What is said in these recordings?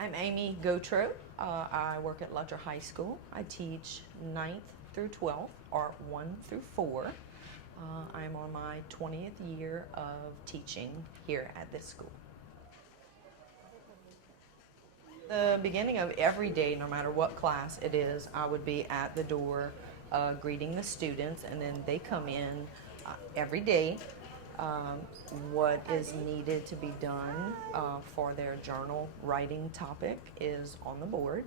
I'm Amy Gautreau. I work at Lutcher High School. I teach 9th through 12th, or 1 through 4. I'm on my 20th year of teaching here at this school. The beginning of every day, no matter what class it is, I would be at the door greeting the students, and then they come in every day. What is needed to be done for their journal writing topic is on the board.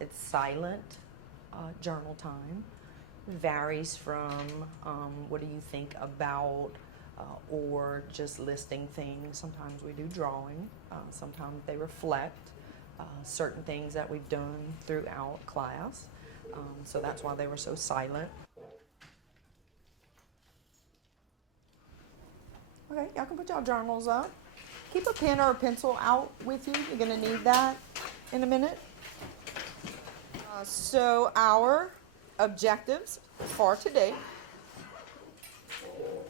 It's silent journal time. Varies from what do you think about or just listing things. Sometimes we do drawing. Sometimes they reflect certain things that we've done throughout class. So that's why they were so silent. Okay, y'all can put y'all journals up. Keep a pen or a pencil out with you. You're going to need that in a minute. So our objectives for today,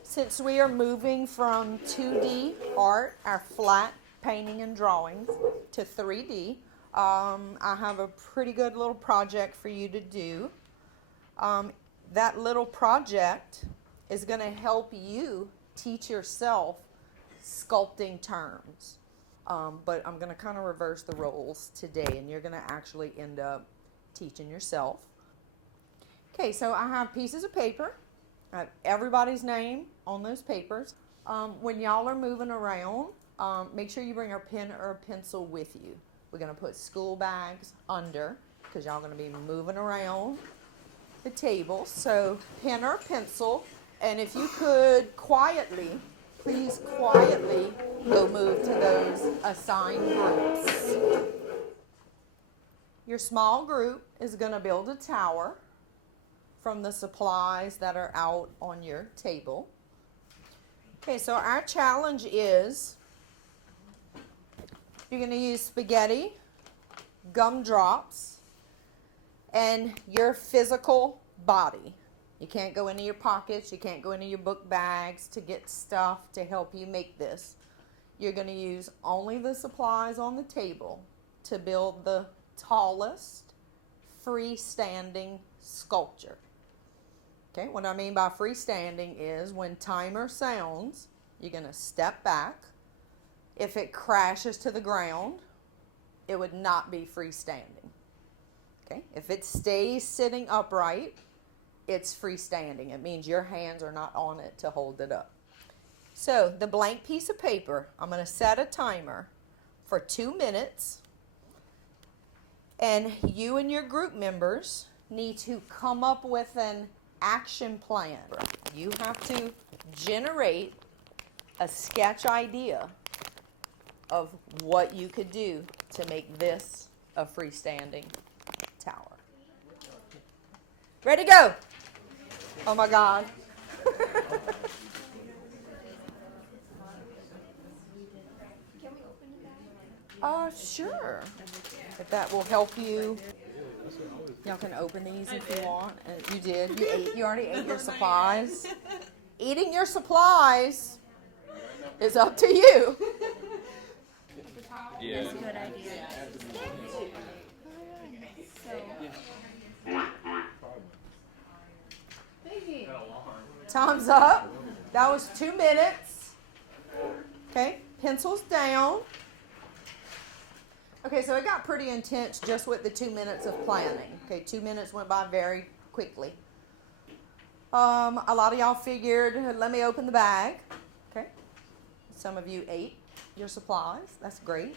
since we are moving from 2D art, our flat painting and drawings, to 3D, I have a pretty good little project for you to do. That little project is going to help you teach yourself sculpting terms. But I'm going to kind of reverse the roles today, and you're going to actually end up teaching yourself. Okay, so I have pieces of paper. I have everybody's name on those papers. When y'all are moving around, make sure you bring a pen or a pencil with you. We're going to put school bags under because y'all are going to be moving around the table. So pen or pencil. And if you could quietly, please quietly go move to those assigned groups. Your small group is going to build a tower from the supplies that are out on your table. Okay, so our challenge is you're going to use spaghetti, gumdrops, and your physical body. You can't go into your pockets, you can't go into your book bags to get stuff to help you make this. You're going to use only the supplies on the table to build the tallest freestanding sculpture. Okay, what I mean by freestanding is when timer sounds, you're going to step back. If it crashes to the ground, it would not be freestanding. Okay, if it stays sitting upright, it's freestanding. It means your hands are not on it to hold it up. So the blank piece of paper, I'm going to set a timer for 2 minutes. And you and your group members need to come up with an action plan. You have to generate a sketch idea of what you could do to make this a freestanding tower. Ready, go! Oh my God. Sure. If that will help you. Y'all can open these if you want. You did. You ate. You already ate your supplies. Eating your supplies is up to you. Yeah. That's a good idea. Time's up. That was 2 minutes. Okay, pencils down. Okay, so it got pretty intense just with the 2 minutes of planning. Okay, 2 minutes went by very quickly. A lot of y'all figured, let me open the bag. Okay, some of you ate your supplies. That's great.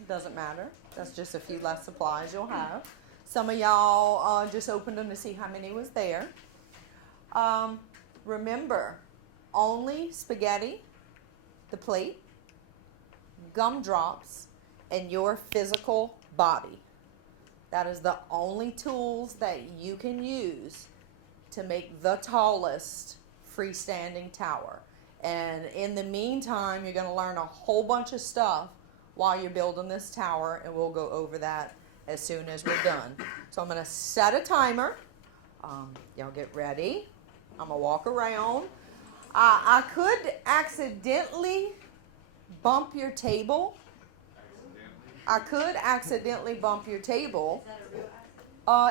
It doesn't matter. That's just a few less supplies you'll have. Some of y'all just opened them to see how many was there. Remember, only spaghetti, the plate, gumdrops, and your physical body. That is the only tools that you can use to make the tallest freestanding tower. And in the meantime, you're going to learn a whole bunch of stuff while you're building this tower, and we'll go over that as soon as we're done. So I'm going to set a timer. Y'all get ready. I'm going to walk around. I could accidentally bump your table. I could accidentally bump your table.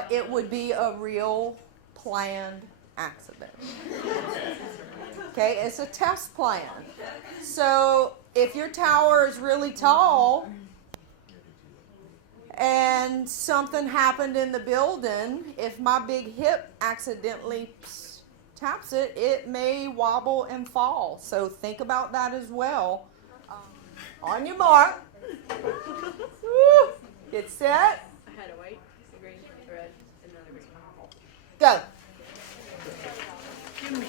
It would be a real planned accident. Okay, it's a test plan. So if your tower is really tall and something happened in the building, if my big hip accidentally taps it, it may wobble and fall. So think about that as well. On your mark. Get set. I had a white, a green, a red, and another green. Go. Give me.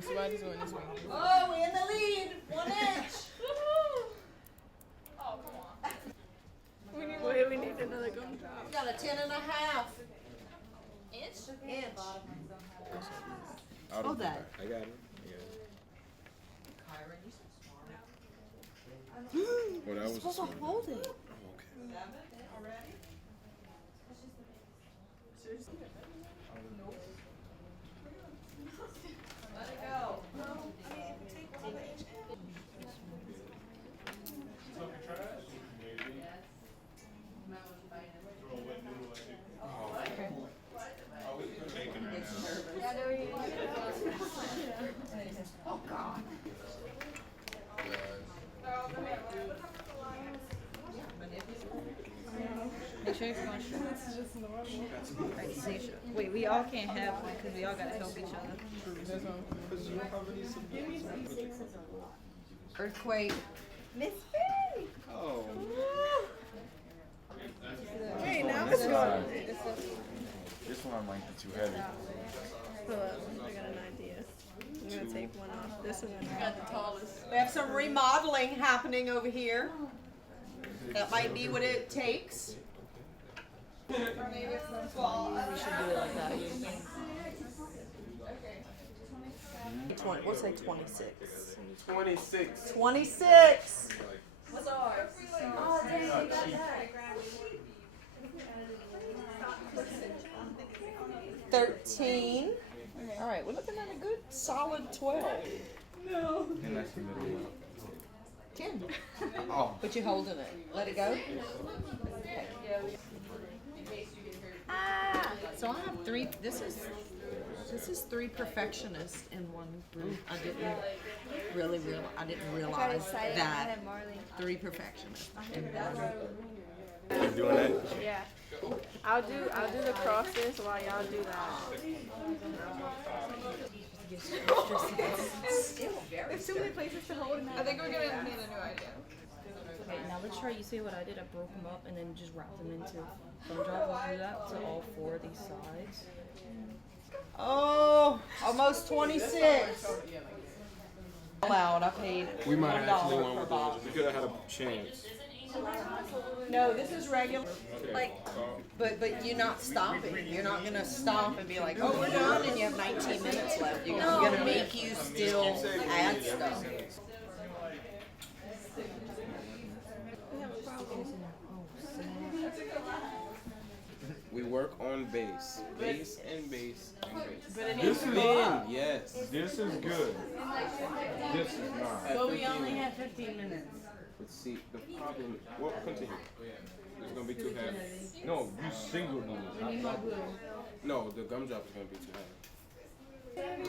So why this one, this one? Oh, we're in the lead. 1 inch. Oh, come on. We need another gumdrop. We got a 10.5 inch. Hold that. I got it. Well, that was Supposed to hold it. okay. Already? Let it go. Oh, God. Make sure it's going straight. Right, so wait, we all can't have one because we all gotta help each other. Earthquake. Miss Faye! Oh. Hey, now it's going. This one might be too heavy. Hold up, I got an idea. I'm gonna take one off. This one got the tallest. We have some remodeling happening over here. That might be what it takes. We should do it like that. 20, we'll say 26. 26. 26. What's ours? Oh, dang, you got that. 13. All right, we're looking at a good solid 12. No. And that's the middle one. 10. Oh. But you're holding it. Let it go. Okay. So I have 3. This is 3 perfectionists in one group. I didn't realize that 3 perfectionists in one group. You doing that? Yeah. I'll do the crosses while y'all do that. There's too many places to hold it. I think we're gonna need a new idea. Okay, now let's try. You see what I did? I broke them up and then just wrapped them into gumdrop. We'll do that to all 4 of these sides. Oh, almost 26. Loud. I paid We might have actually $1 won per with bottle. those. We could have had a chance. No, this is regular. Like, but you're not stopping. You're not gonna stop and be like, oh, we're done, and you have 19 minutes left. You're gonna make you still add stuff. We work on base. Base and base and base. But it This needs is to in, yes. This is good. This is not. But we only have 15 minutes. Let's see, the problem, well, continue. It's gonna be too heavy. No, you single glue. We need more glue. No, the gumdrop is gonna be too heavy. And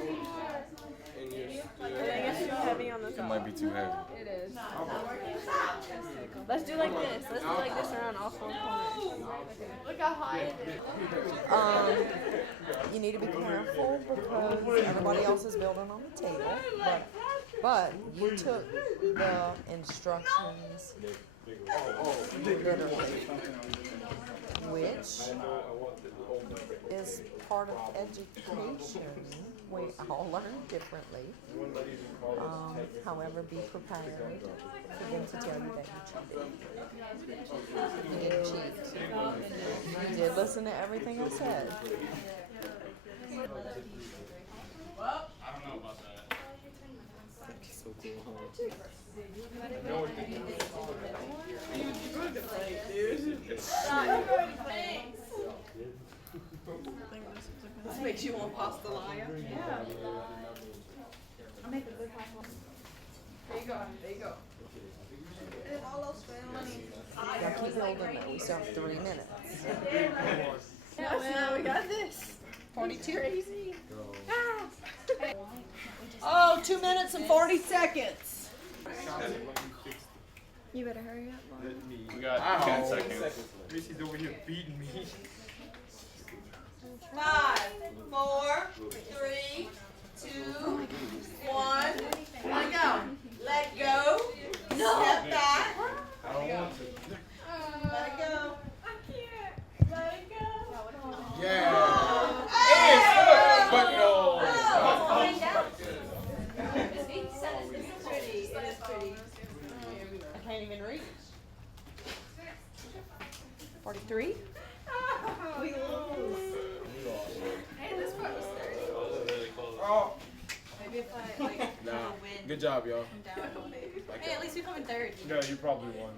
you're I still, think it's too heavy on the it top. might be too heavy. It is. Let's do like this. Let's do like this around all 4 corners. Look how high it is. You need to be careful because everybody else is building on the table. But you took the instructions literally, which is part of education. We all learn differently. However, be prepared for them to tell you that you cheated. You didn't cheat. You did listen to everything I said. So cool, huh? This makes you want pastelaya. Yeah. I make a good pasta. There you go. There you go. Y'all keep holding though. We still have 3 minutes. Yeah, man, we got this. 42. Crazy. Oh, 2 minutes and 40 seconds. You better hurry up, Mom. We got 10 seconds. Reese's over here beating me. 5, 4, 3, 2, 1. Let go. Let go. No. Step back. I don't want to. Let it go. Let it go. Yeah. But no. It's pretty. It is pretty. I can't even reach. 43. We lose. Hey, this part was 30. Oh. Maybe if I, like, Nah. win. Good job, y'all. I'm down, maybe. Hey, at least we come in third. Yeah, you probably won.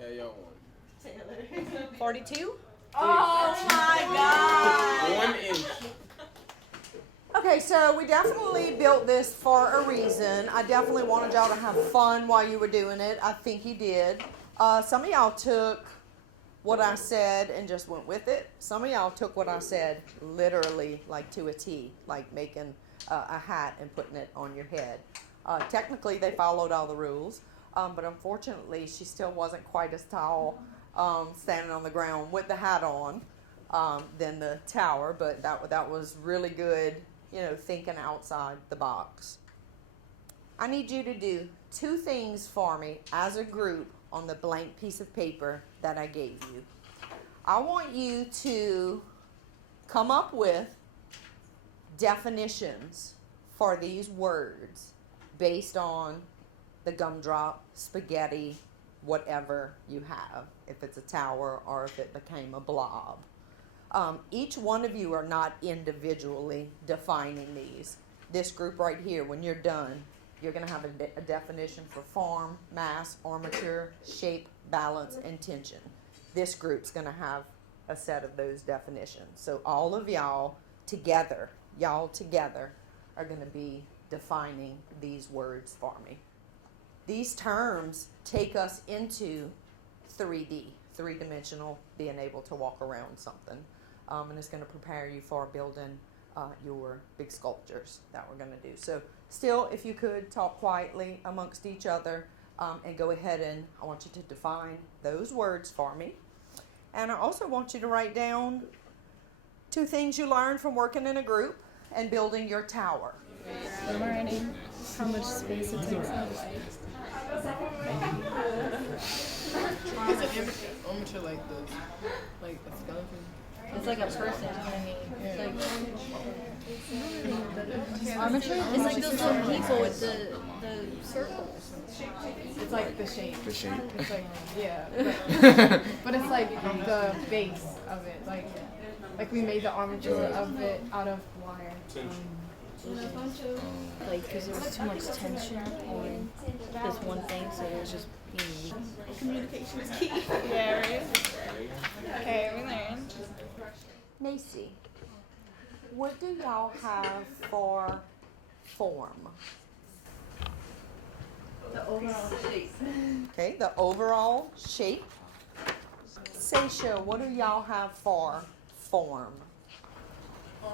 Yeah, y'all won. 42. Oh my God. 1 inch. Okay, so we definitely built this for a reason. I definitely wanted y'all to have fun while you were doing it. I think you did. Some of y'all took what I said and just went with it. Some of y'all took what I said literally like to a T, like making a hat and putting it on your head. Technically, they followed all the rules, but unfortunately, she still wasn't quite as tall standing on the ground with the hat on than the tower, but that was really good, thinking outside the box. I need you to do 2 things for me as a group on the blank piece of paper that I gave you. I want you to come up with definitions for these words based on the gumdrop, spaghetti, whatever you have, if it's a tower or if it became a blob. Each one of you are not individually defining these. This group right here, when you're done, you're going to have a definition for form, mass, armature, shape, balance, and tension. This group's going to have a set of those definitions. So all of y'all together are going to be defining these words for me. These terms take us into 3D, 3-dimensional, being able to walk around something. And it's going to prepare you for building your big sculptures that we're going to do. So still, if you could talk quietly amongst each other and go ahead and I want you to define those words for me. And I also want you to write down 2 things you learned from working in a group and building your tower. I'm learning how much space it takes up. Is an armature like this? Like a skeleton? It's like a person, you know what I mean? It's like Armature? it's like those little people with the circles. It's like the shape. The shape? It's like, yeah. But it's like the base of it. Like we made the armature of it out of wire. Like, because there was too much tension on this one thing, so it was just being weak. Communication is key. Yeah, right? Okay, we learned. Macy, what do y'all have for form? The overall shape. Okay, the overall shape. Seisha, what do y'all have for form? The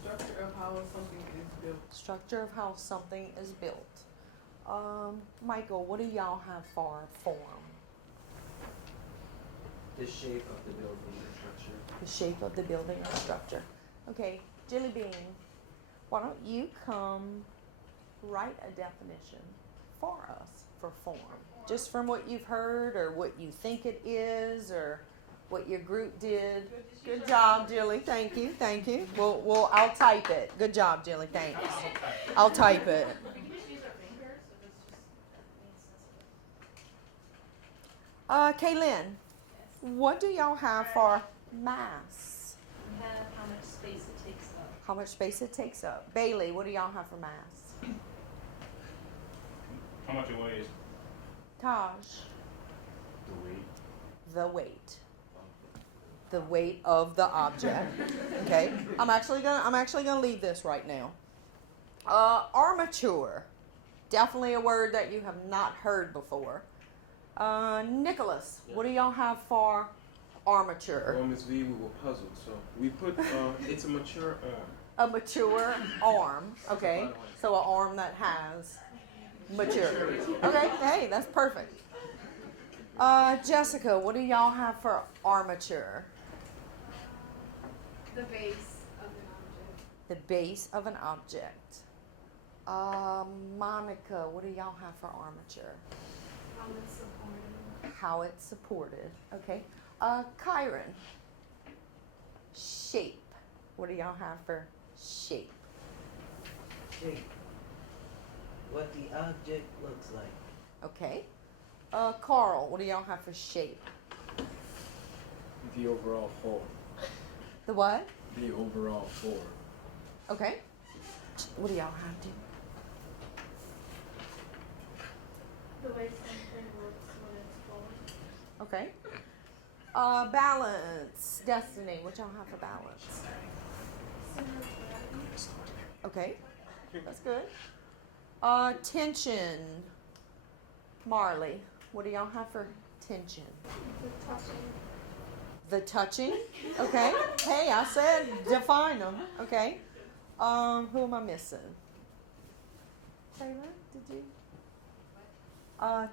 structure of how something is built. Structure of how something is built. Michael, what do y'all have for form? The shape of the building or structure. The shape of the building or structure. Okay, Jelly Bean, why don't you come write a definition for us for form? Just from what you've heard or what you think it is or what your group did. Good job, Jilly. Thank you. Thank you. I'll type it. Good job, Jilly. Thanks. I'll type it. Kaylin, what do y'all have for mass? We have how much space it takes up. How much space it takes up. Bailey, what do y'all have for mass? How much it weighs? Taj, The weight. the weight. the weight of the object. Okay, I'm actually gonna leave this right now. Armature, definitely a word that you have not heard before. Nicholas, what do y'all have for armature? Well, Miss V, we were puzzled, so we put it's a mature arm. A mature arm. Okay, so an arm that has maturity. Okay, hey, that's perfect. Jessica, what do y'all have for armature? The base of an object. The base of an object. Monica, what do y'all have for armature? It's supported. How it's supported. Okay. Kyron, shape. What do y'all have for shape? Shape. What the object looks like. Okay. Carl, what do y'all have for shape? The overall form. The what? The overall form. Okay. What do y'all have to? The way something looks when it's formed. Okay. Balance. Destiny, what y'all have for balance? Okay. That's good. Tension. Marley, what do y'all have for tension? The touching. Okay. Hey, I said define them. Okay. Who am I missing? Taylor, did you?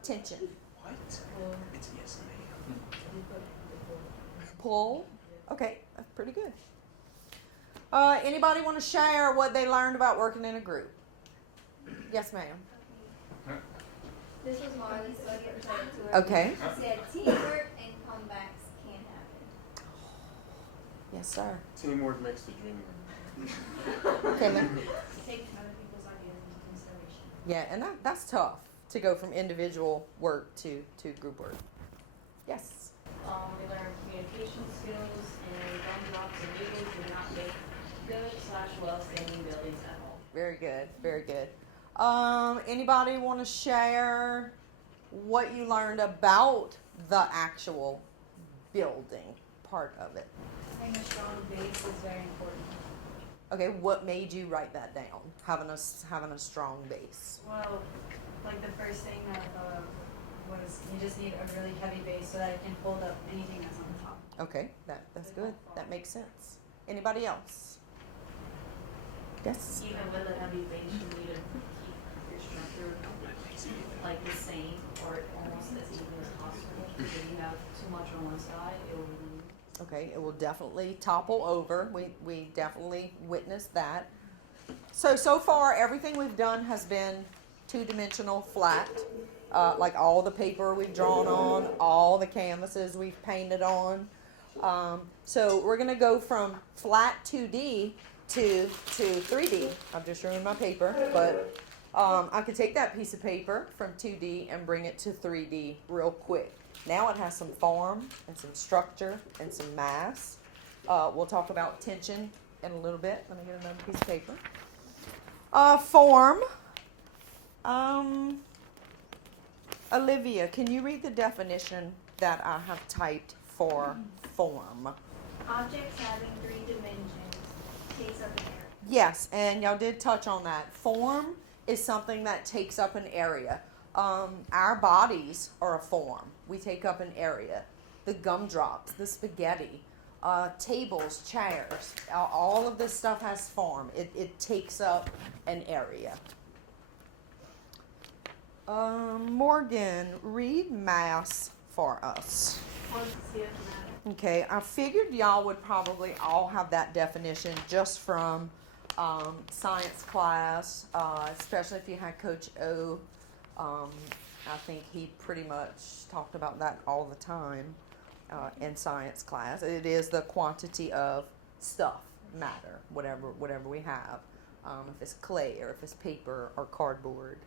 Tension. What? It's yes, ma'am. Pull. Okay, that's pretty good. Anybody want to share what they learned about working in a group? Yes, ma'am. This was Marley, so I get excited to her. Okay. She said teamwork and comebacks can happen. Yes, sir. Teamwork makes the dream work. Taylor? Taking other people's ideas into consideration. Yeah, and that's tough to go from individual work to group work. Yes. We learned communication skills and gumdrops and needles do not make good/well-standing buildings at all. Very good. Very good. Anybody want to share what you learned about the actual building part of it? Having a strong base is very important. Okay, what made you write that down? Having a strong base. Well, like the first thing that I thought of was you just need a really heavy base so that it can hold up anything that's on the top. Okay, that's good. That makes sense. Anybody else? Yes. Even with a heavy base, you need to keep your structure like the same or almost as even as possible. If you have too much on one side, it will move. Okay, it will definitely topple over. We definitely witnessed that. So far, everything we've done has been two-dimensional, flat. Like all the paper we've drawn on, all the canvases we've painted on. So we're going to go from flat 2D to 3D. I've just ruined my paper, but I could take that piece of paper from 2D and bring it to 3D real quick. Now it has some form and some structure and some mass. We'll talk about tension in a little bit. Let me get another piece of paper. Form. Olivia, can you read the definition that I have typed for form? Objects having 3 dimensions takes up an area. Yes, and y'all did touch on that. Form is something that takes up an area. Our bodies are a form. We take up an area. The gumdrops, the spaghetti, tables, chairs, all of this stuff has form. It takes up an area. Morgan, read mass for us. Quantity of matter. Okay, I figured y'all would probably all have that definition just from science class, especially if you had Coach O. I think he pretty much talked about that all the time in science class. It is the quantity of stuff, matter, whatever we have. If it's clay or if it's paper or cardboard.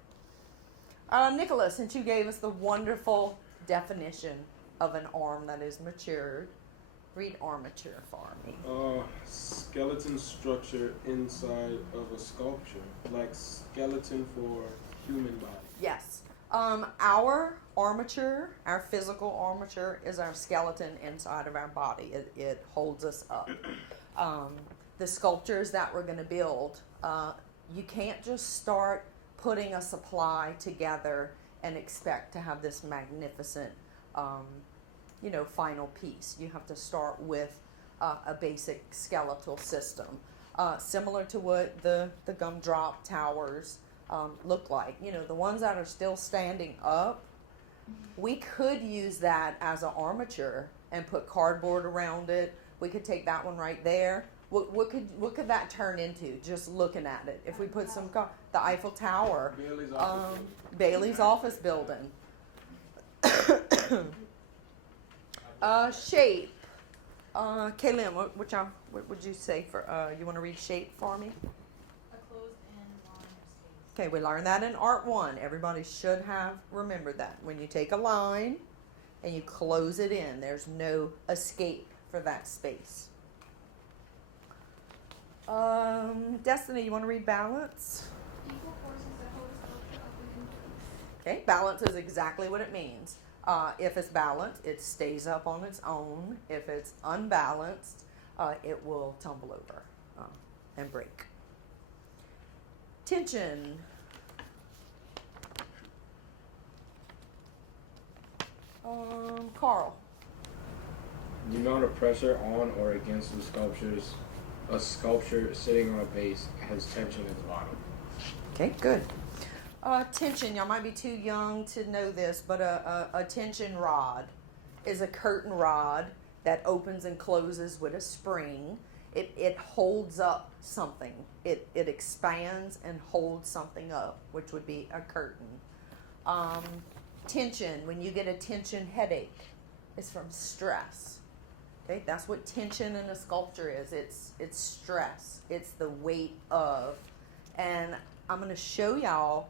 Nicholas, since you gave us the wonderful definition of an arm that is matured, read armature for me. Skeleton structure inside of a sculpture, like skeleton for human body. Yes. Our armature, our physical armature, is our skeleton inside of our body. It holds us up. The sculptures that we're going to build, you can't just start putting a supply together and expect to have this magnificent, final piece. You have to start with a basic skeletal system, similar to what the gumdrop towers look like. The ones that are still standing up, we could use that as an armature and put cardboard around it. We could take that one right there. What could that turn into? Just looking at it. If we put the Eiffel Tower, Bailey's office building. Shape. Kaylin, what would you say for? You want to read shape for me? A closed end line or space. Okay, we learned that in Art 1. Everybody should have remembered that. When you take a line and you close it in, there's no escape for that space. Destiny, you want to read balance? Equal forces that hold a sculpture up within place. Okay, balance is exactly what it means. If it's balanced, it stays up on its own. If it's unbalanced, it will tumble over and break. Tension. Carl. The amount of pressure on or against the sculptures, a sculpture sitting on a base has tension at the bottom. Okay, good. Tension, y'all might be too young to know this, but a tension rod is a curtain rod that opens and closes with a spring. It holds up something. It expands and holds something up, which would be a curtain. Tension, when you get a tension headache, it's from stress. Okay, that's what tension in a sculpture is. It's stress. It's the weight of. And I'm going to show y'all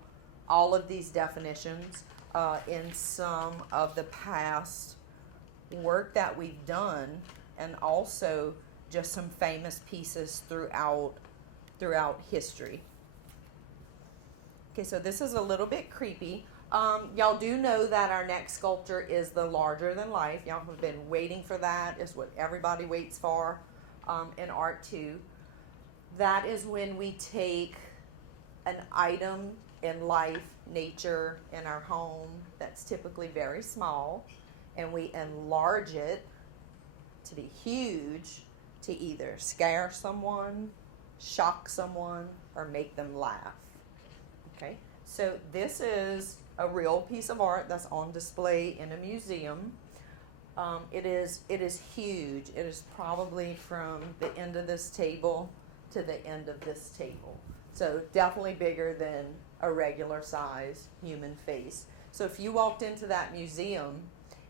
all of these definitions in some of the past work that we've done, and also just some famous pieces throughout history. Okay, so this is a little bit creepy. Y'all do know that our next sculpture is the larger than life. Y'all have been waiting for that. It's what everybody waits for in Art 2. That is when we take an item in life, nature, in our home that's typically very small, and we enlarge it to be huge to either scare someone, shock someone, or make them laugh. Okay, so this is a real piece of art that's on display in a museum. It is huge. It is probably from the end of this table to the end of this table. So definitely bigger than a regular size human face. So if you walked into that museum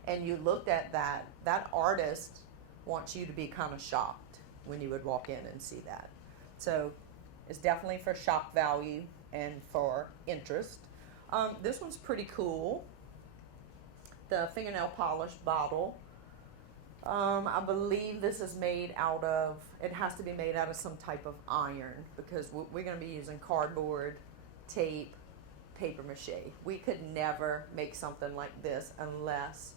and you looked at that artist wants you to be kind of shocked when you would walk in and see that. So it's definitely for shock value and for interest. This one's pretty cool. The fingernail polish bottle. I believe this is made out of, it has to be made out of some type of iron, because we're going to be using cardboard, tape, paper mache. We could never make something like this unless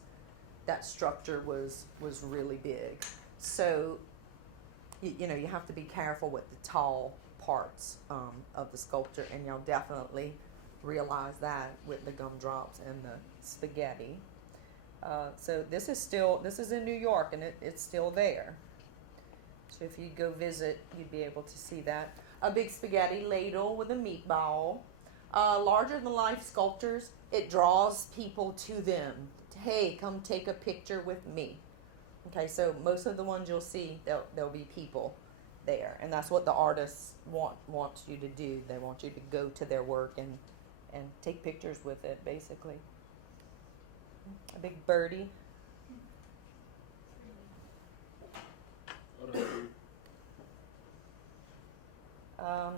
that structure was really big. So, you have to be careful with the tall parts of the sculpture, and you'll definitely realize that with the gumdrops and the spaghetti. So this is in New York, and it's still there. So if you go visit, you'd be able to see that. A big spaghetti ladle with a meatball. Larger than life sculptures, it draws people to them. Hey, come take a picture with me. Okay, so most of the ones you'll see, there'll be people there, and that's what the artists want you to do. They want you to go to their work and take pictures with it, basically. A big birdie.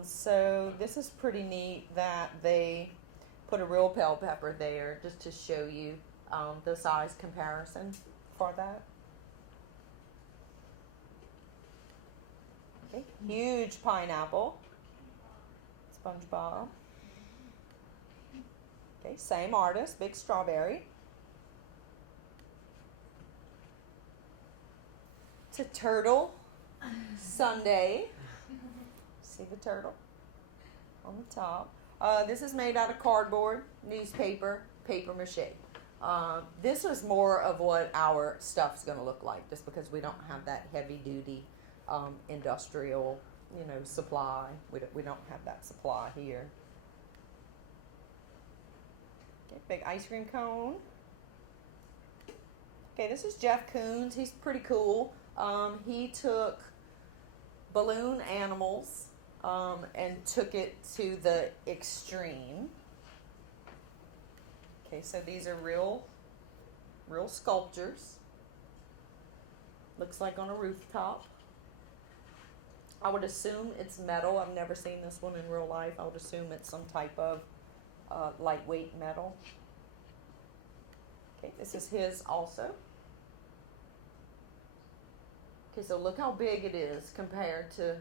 So this is pretty neat that they put a real bell pepper there just to show you the size comparison for that. Okay, huge pineapple. SpongeBob. Okay, same artist, Big Strawberry. It's a turtle sundae. See the turtle on the top. This is made out of cardboard, newspaper, paper mache. This is more of what our stuff's going to look like, just because we don't have that heavy duty industrial, supply. We don't have that supply here. Okay, big ice cream cone. Okay, this is Jeff Koons. He's pretty cool. He took balloon animals and took it to the extreme. Okay, so these are real sculptures. Looks like on a rooftop. I would assume it's metal. I've never seen this one in real life. I would assume it's some type of lightweight metal. Okay, this is his also. Okay, so look how big it is compared to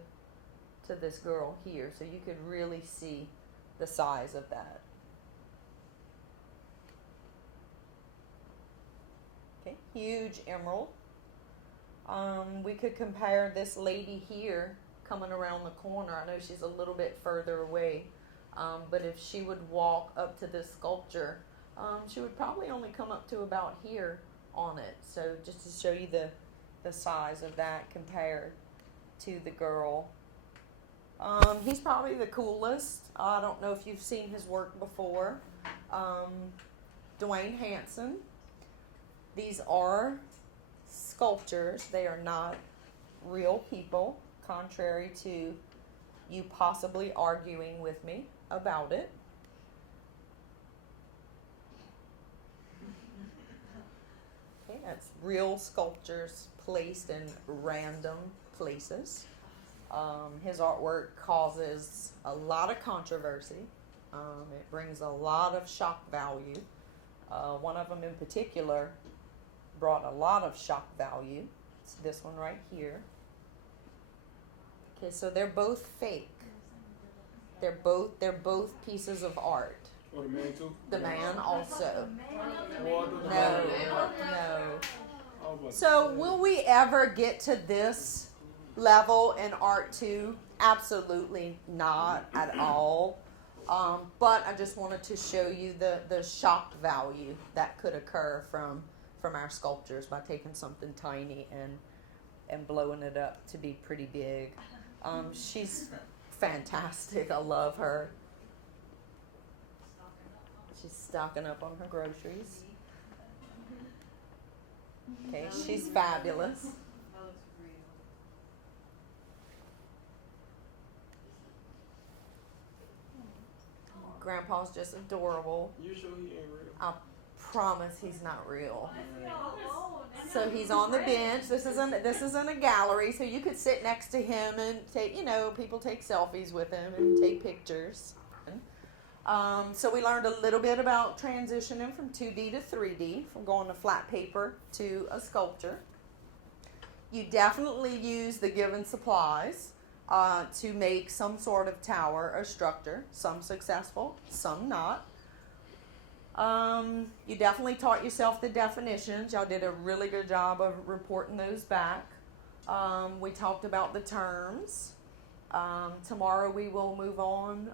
this girl here. So you could really see the size of that. Okay, huge emerald. We could compare this lady here coming around the corner. I know she's a little bit further away, but if she would walk up to this sculpture, she would probably only come up to about here on it. So just to show you the size of that compared to the girl. He's probably the coolest. I don't know if you've seen his work before. Dwayne Hanson. These are sculptures. They are not real people, contrary to you possibly arguing with me about it. Okay, that's real sculptures placed in random places. His artwork causes a lot of controversy. It brings a lot of shock value. One of them in particular brought a lot of shock value. It's this one right here. Okay, so they're both fake. They're both pieces of art. Oh, the man too? The man also. Oh, No. So will we ever get to this level in art too? Absolutely not at all. But I just wanted to show you the shock value that could occur from our sculptures by taking something tiny and blowing it up to be pretty big. She's fantastic. I love her. She's stocking up on her groceries. Okay, she's fabulous. Grandpa's just adorable. You sure he ain't real? I promise he's not real. So he's on the bench. This isn't a gallery, so you could sit next to him and take, people take selfies with him and take pictures. So we learned a little bit about transitioning from 2D to 3D, from going to flat paper to a sculpture. You definitely use the given supplies to make some sort of tower or structure. Some successful, some not. You definitely taught yourself the definitions. Y'all did a really good job of reporting those back. We talked about the terms. Tomorrow we will move on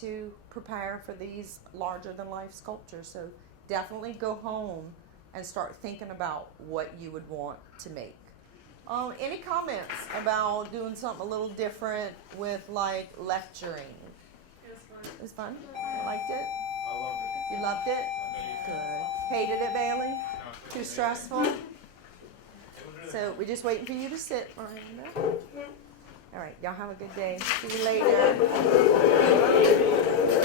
to prepare for these larger than life sculptures. So definitely go home and start thinking about what you would want to make. Any comments about doing something a little different with like lecturing? It was fun. You liked it? I loved it. You loved it? Good. Hated it, Bailey? Too stressful? So we're just waiting for you to sit, Miranda. All right, y'all have a good day. See you later.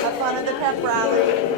Have fun at the pep rally.